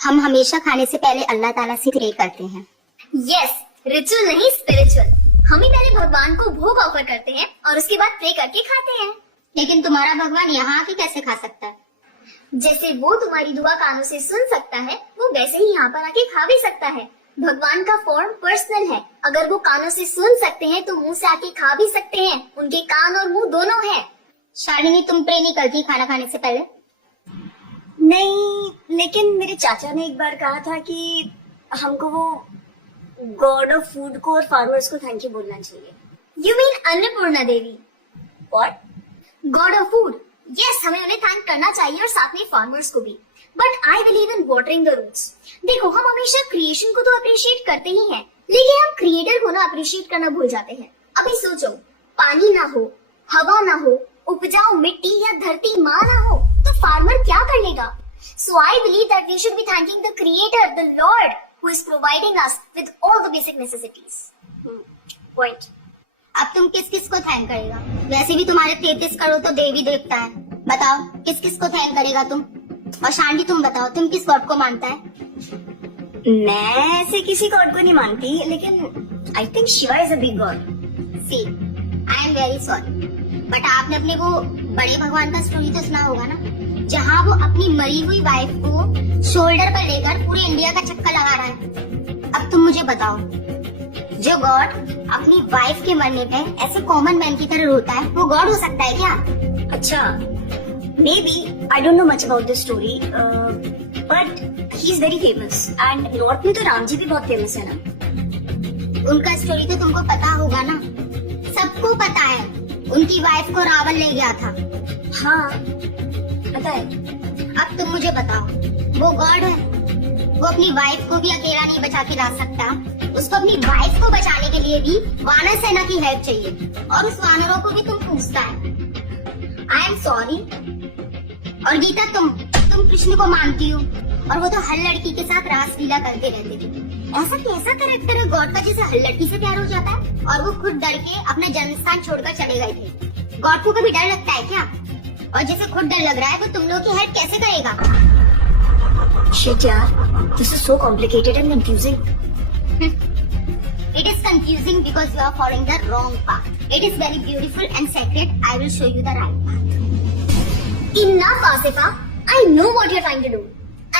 हम हमेशा खाने से पहले अल्लाह ताला से प्रे करते हैं। यस, रिचुअल नहीं स्पिरिचुअल। हम ही पहले भगवान को भोग ऑफर करते हैं और उसके बाद प्रे करके खाते हैं। लेकिन तुम्हारा भगवान यहाँ आके कैसे खा सकता है? जैसे वो तुम्हारी दुआ कानों से सुन सकता है, वो वैसे ही यहाँ पर आके खा भी सकता है। भगवान का फॉर्म पर्सनल है। अगर वो कानों से सुन सकते हैं तो मुंह से आके खा भी सकते हैं। उनके कान और मुंह दोनों हैं। शालिनी, तुम प्रे नहीं करती खाना खाने से पहले? नहीं, लेकिन मेरे चाचा ने एक बार कहा था कि हमको वो गॉड ऑफ फूड को और फार्मर्स को थैंक यू बोलना चाहिए। You mean Annapurna Devi? What? God of food. Yes, हमें उन्हें थैंक करना चाहिए और साथ में फार्मर्स को भी। But I believe in watering the roots. देखो, हम हमेशा क्रिएशन को तो अप्रिशिएट करते ही हैं, लेकिन हम क्रिएटर को ना अप्रिशिएट करना भूल जाते हैं। अभी सोचो, पानी ना हो, हवा ना हो, उपजाऊ मिट्टी या धरती माँ ना हो, तो फार्मर क्या कर लेगा? So I believe that we should be thanking the Creator, the Lord, who is providing us with all the basic necessities. Point. अब तुम किस किस को थैंक करेगा? वैसे भी तुम्हारे 33 करोड़ तो देवी देवता है। बताओ किस किस को थैंक करेगा तुम? और शांति, तुम बताओ, तुम किस गॉड को मानता है? मैं ऐसे किसी गॉड को नहीं मानती, लेकिन I think Shiva is a big god. See, I am very sorry, but आपने अपने वो बड़े भगवान का स्टोरी तो सुना होगा ना, जहाँ वो अपनी मरी हुई वाइफ को शोल्डर पर लेकर पूरे इंडिया का चक्कर लगा रहा है। अब तुम मुझे बताओ, जो गॉड अपनी वाइफ के मरने पे ऐसे कॉमन मैन की तरह रोता है, वो गॉड हो सकता है क्या? अच्छा, maybe I don't know much about this story, but he is very famous and north में तो राम जी भी बहुत फेमस है ना। उनका स्टोरी तो तुमको पता होगा ना, सबको पता है। उनकी वाइफ को रावण ले गया था। हाँ पता है। अब तुम मुझे बताओ, वो गॉड है? वो अपनी वाइफ को भी अकेला नहीं बचा के ला सकता। उसको अपनी वाइफ को बचाने के लिए भी वानर सेना की हेल्प चाहिए, और उस वानरों को भी तुम पूछता है। I am sorry. और गीता, तुम कृष्ण को मानती हो, और वो तो हर लड़की के साथ रासलीला करते रहते थे। ऐसा कैसा कैरेक्टर है गॉड का जिसे हर लड़की से प्यार हो जाता है? और वो खुद डर के अपना जन्मस्थान छोड़कर चले गए थे। गॉड को कभी डर लगता है क्या? और जैसे खुद डर लग रहा है, वो तुम लोग की हेल्प कैसे करेगा? शिट यार, this is so complicated and confusing. It is confusing because you are following the wrong path. It is very beautiful and sacred. I will show you the right path. Enough, Asifa. I know what you're trying to do.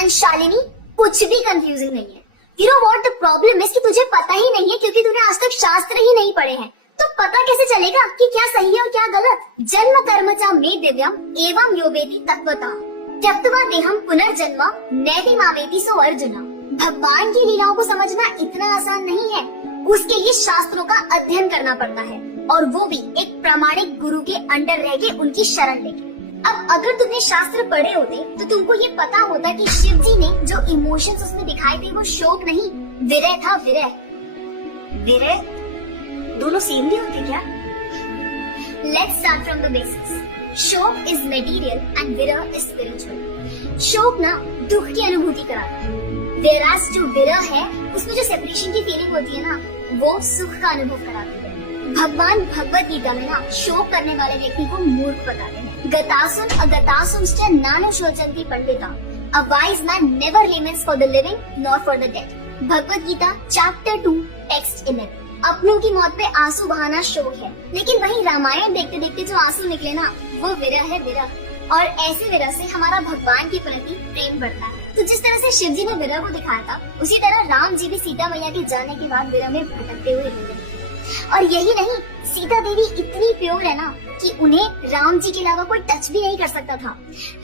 And Shalini, कुछ भी confusing नहीं है। You know what the problem is कि तुझे पता ही नहीं है, क्योंकि तूने आज तक शास्त्र ही नहीं पढ़े हैं। तो पता कैसे चलेगा कि क्या सही है और क्या गलत? जन्म कर्म च मे दिव्यम एवं यो वेति तत्वतः त्यक्त्वा देहम पुनर्जन्म नैति मावेति सो अर्जुन। भगवान की लीलाओं को समझना इतना आसान नहीं है। उसके लिए शास्त्रों का अध्ययन करना पड़ता है, और वो भी एक प्रामाणिक गुरु के अंडर रह के उनकी शरण लेके। अब अगर तुमने शास्त्र पढ़े होते तो तुमको ये पता होता कि शिव जी ने जो इमोशंस उसमें दिखाए थे वो शोक नहीं, विरह था। विरह? दोनों सेम भी होते क्या? Let's start from the basics. शोक is material and विरह is spiritual. शोक ना दुख की अनुभूति कराता है, whereas जो विरह है उसमें जो सेपरेशन की फीलिंग होती है ना, वो सुख का अनुभव कराती है। भगवान भगवत गीता में ना शोक करने वाले व्यक्ति को मूर्ख बताते हैं। गतासुन अगतासुंश्च नानु शोचन्ति Pandita. A wise man never laments for the living nor for the dead. Bhagavad Gita chapter 2 text 11। अपनों की मौत पे आंसू बहाना शोक है, लेकिन वही रामायण देखते देखते जो आंसू निकले ना, वो विरह है, विरह। और ऐसे विरह से हमारा भगवान के प्रति प्रेम बढ़ता है। तो जिस तरह से शिव जी ने विरह को दिखाया था, उसी तरह राम जी भी सीता मैया के जाने के बाद विरह में भटकते हुए मिले। और यही नहीं, सीता देवी इतनी प्योर है ना कि उन्हें राम जी के अलावा कोई टच भी नहीं कर सकता था।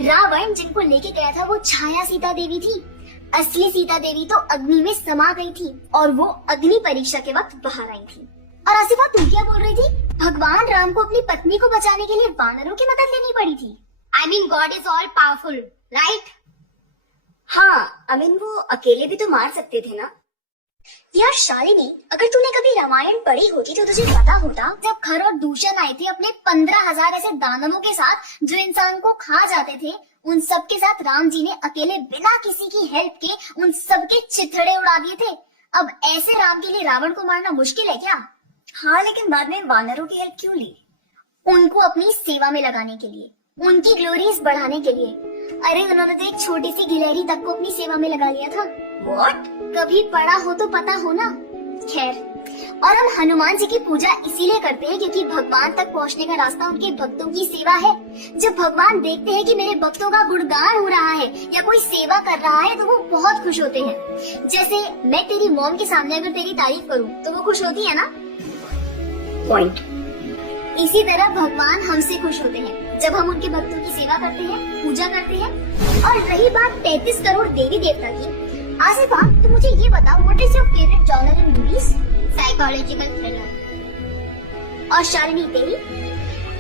रावण जिनको लेके गया था वो छाया सीता देवी थी। असली सीता देवी तो अग्नि में समा गई थी, और वो अग्नि परीक्षा के वक्त बाहर आई थी। और आसिफा, तुम क्या बोल रही थी? भगवान राम को अपनी पत्नी को बचाने के लिए वानरों की मदद लेनी पड़ी थी। I mean, God is all powerful, right? हाँ, I mean, वो अकेले भी तो मार सकते थे ना। यार शालिनी, अगर तूने कभी रामायण पढ़ी होती तो तुझे पता होता, जब खर और दूषण आए थे अपने 15,000 ऐसे दानवों के साथ जो इंसान को खा जाते थे, उन सब के साथ राम जी ने अकेले बिना किसी की हेल्प के उन सब के चिथड़े उड़ा दिए थे। अब ऐसे राम के लिए रावण को मारना मुश्किल है क्या? हाँ, लेकिन बाद में वानरों की हेल्प क्यों ली? उनको अपनी सेवा में लगाने के लिए, उनकी ग्लोरीज बढ़ाने के लिए। अरे उन्होंने तो एक छोटी सी गिलहरी तक को अपनी सेवा में लगा लिया था। व्हाट? कभी पढ़ा हो तो पता हो ना। खैर, और हम हनुमान जी की पूजा इसीलिए करते हैं क्योंकि भगवान तक पहुंचने का रास्ता उनके भक्तों की सेवा है। जब भगवान देखते हैं कि मेरे भक्तों का गुणगान हो रहा है या कोई सेवा कर रहा है तो वो बहुत खुश होते हैं। जैसे मैं तेरी मॉम के सामने अगर तेरी तारीफ करूं तो वो खुश होती है ना। पॉइंट। इसी तरह भगवान हमसे खुश होते हैं जब हम उनके भक्तों की सेवा करते हैं, पूजा करते हैं। और रही बात 33 करोड़ देवी देवता की, आसिफा तो मुझे ये बता, what is your favourite genre in movies? Psychological thriller. और शालिनी तेरी?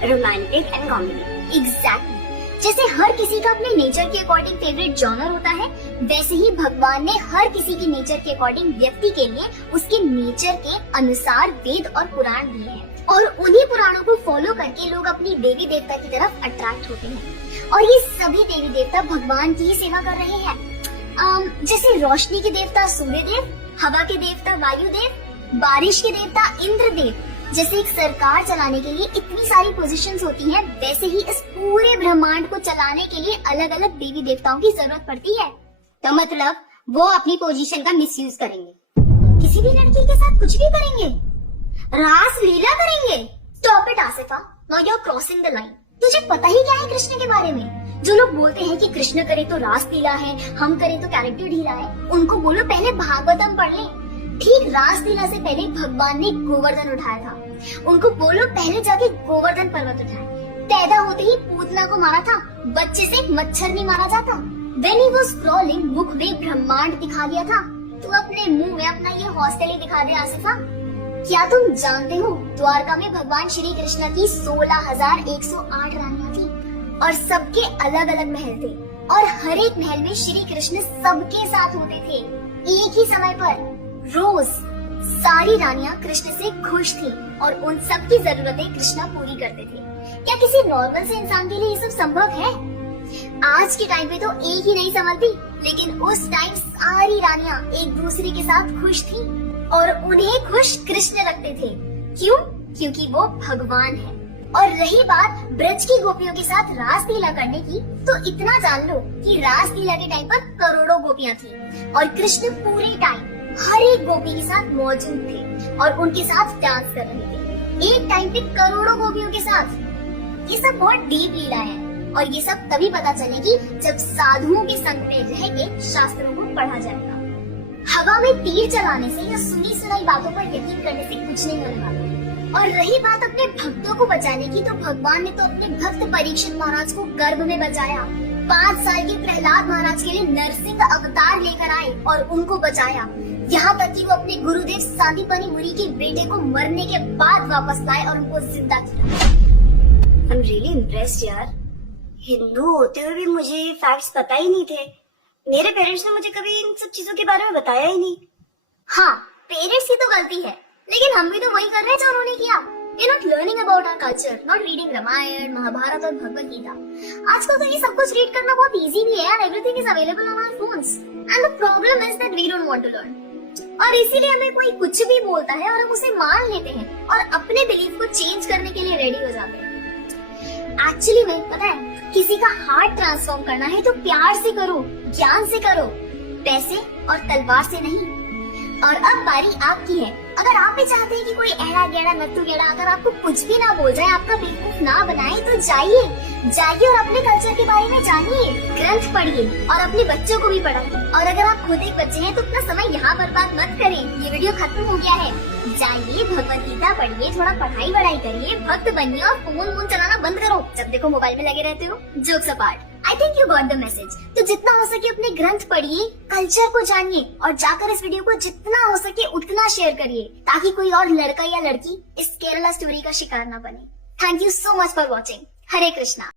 Romantic and comedy. एग्जैक्टली। जैसे हर किसी का अपने नेचर के अकॉर्डिंग फेवरेट जॉनर होता है, वैसे ही भगवान ने हर किसी की नेचर के अकॉर्डिंग व्यक्ति के लिए उसके नेचर के अनुसार वेद और पुराण दिए हैं। और उन्हीं पुराणों को फॉलो करके लोग अपनी देवी देवता की तरफ अट्रैक्ट होते हैं। और ये सभी देवी देवता भगवान की ही सेवा कर रहे हैं। जैसे रोशनी के देवता सूर्य देव, हवा के देवता वायु देव, बारिश के देवता इंद्र देव। जैसे एक सरकार चलाने के लिए इतनी सारी पोजीशंस होती हैं, वैसे ही इस पूरे ब्रह्मांड को चलाने के लिए अलग अलग देवी देवताओं की जरूरत पड़ती है। तो मतलब वो अपनी पोजीशन का मिसयूज करेंगे, किसी भी लड़की के साथ कुछ भी करेंगे, रास लीला करेंगे। Stop it Asifa, now you are crossing the line. तुझे पता ही क्या है कृष्ण के बारे में? जो लोग बोलते हैं कि कृष्ण करे तो रास लीला है, हम करें तो कैरेक्टर ढीला है, उनको बोलो पहले भागवतम पढ़ लें। ठीक रास लीला से पहले भगवान ने गोवर्धन उठाया था। उनको बोलो पहले जाके गोवर्धन पर्वत उठाए। पैदा होते ही पूतना को मारा था, बच्चे से मच्छर नहीं मारा जाता। When he was crawling, मुख में ब्रह्मांड दिखा दिया था। तू अपने मुंह में अपना ये हॉस्टल ही दिखा दे आसिफा। क्या तुम जानते हो द्वारका में भगवान श्री कृष्ण की 16,108 रानियां थी और सबके अलग अलग महल थे और हर एक महल में श्री कृष्ण सबके साथ होते थे एक ही समय पर। रोज सारी रानियां कृष्ण से खुश थी और उन सब की जरूरतें कृष्णा पूरी करते थे। क्या किसी नॉर्मल से इंसान के लिए ये सब संभव है? आज के टाइम पे तो एक ही नहीं संभलती, लेकिन उस टाइम सारी रानियां एक दूसरे के साथ खुश थी और उन्हें खुश कृष्ण रखते थे। क्यों? क्योंकि वो भगवान है। और रही बात ब्रज की गोपियों के साथ रास लीला करने की, तो इतना जान लो कि रास लीला के टाइम पर करोड़ों गोपियां थी और कृष्ण पूरे टाइम हर एक गोपी के साथ मौजूद थे और उनके साथ डांस कर रहे थे एक टाइम पे करोड़ों गोपियों के साथ। ये सब बहुत डीप लीला है और ये सब तभी पता चलेगी जब साधुओं के संग में रह के शास्त्रों को पढ़ा जाएगा। हवा में तीर चलाने से या सुनी सुनाई बातों पर यकीन करने से कुछ नहीं होने वाला। और रही बात अपने भक्तों को बचाने की, तो भगवान ने तो अपने भक्त परीक्षित महाराज को गर्भ में बचाया। 5 साल के प्रहलाद महाराज के लिए नरसिंह अवतार लेकर आए और उनको बचाया। यहाँ तक कि वो अपने गुरुदेव सांदीपनि मुनि के बेटे को मरने के बाद वापस लाए और उनको जिंदा किया। I'm really impressed यार। हिंदू होते हुए भी मुझे फैक्ट्स पता ही नहीं थे। मेरे पेरेंट्स ने मुझे कभी इन सब चीजों के बारे में बताया ही नहीं। हाँ, पेरेंट्स की तो गलती है, लेकिन हम भी तो वही कर रहे हैं जो उन्होंने किया। We're not learning about our culture, not reading Ramayan, Mahabharat और भगवत गीता। आजकल तो ये सब कुछ रीड करना बहुत इजी भी है यार। Everything is available on our phones. And the problem is that we don't want to learn. और इसीलिए हमें कोई कुछ भी बोलता है और हम उसे मान लेते हैं और अपने बिलीफ को चेंज करने के लिए रेडी हो जाते हैं। एक्चुअली में पता है, किसी का हार्ट ट्रांसफॉर्म करना है तो प्यार से करो, ज्ञान से करो, पैसे और तलवार से नहीं। और अब बारी आपकी है। अगर आप भी चाहते हैं कि कोई एड़ा गेड़ा नत्थु गेड़ा अगर आपको कुछ भी ना बोल जाए, आपका बेवकूफ ना बनाए, तो जाइए और अपने कल्चर के बारे में जानिए, ग्रंथ पढ़िए और अपने बच्चों को भी पढ़ाइए। और अगर आप खुद एक बच्चे हैं तो अपना समय यहाँ बर्बाद मत करें। ये वीडियो खत्म हो गया है, जाइए भगवत गीता पढ़िए, थोड़ा पढ़ाई वढ़ाई करिए, भक्त बनिए और फोन चलाना बंद करो। जब देखो मोबाइल में लगे रहते हो। Jokes apart, I think you got the message. तो जितना हो सके अपने ग्रंथ पढ़िए, कल्चर को जानिए और जाकर इस वीडियो को जितना हो सके उतना शेयर करिए, ताकि कोई और लड़का या लड़की इस केरला स्टोरी का शिकार न बने। Thank you so much for watching. Hare Krishna.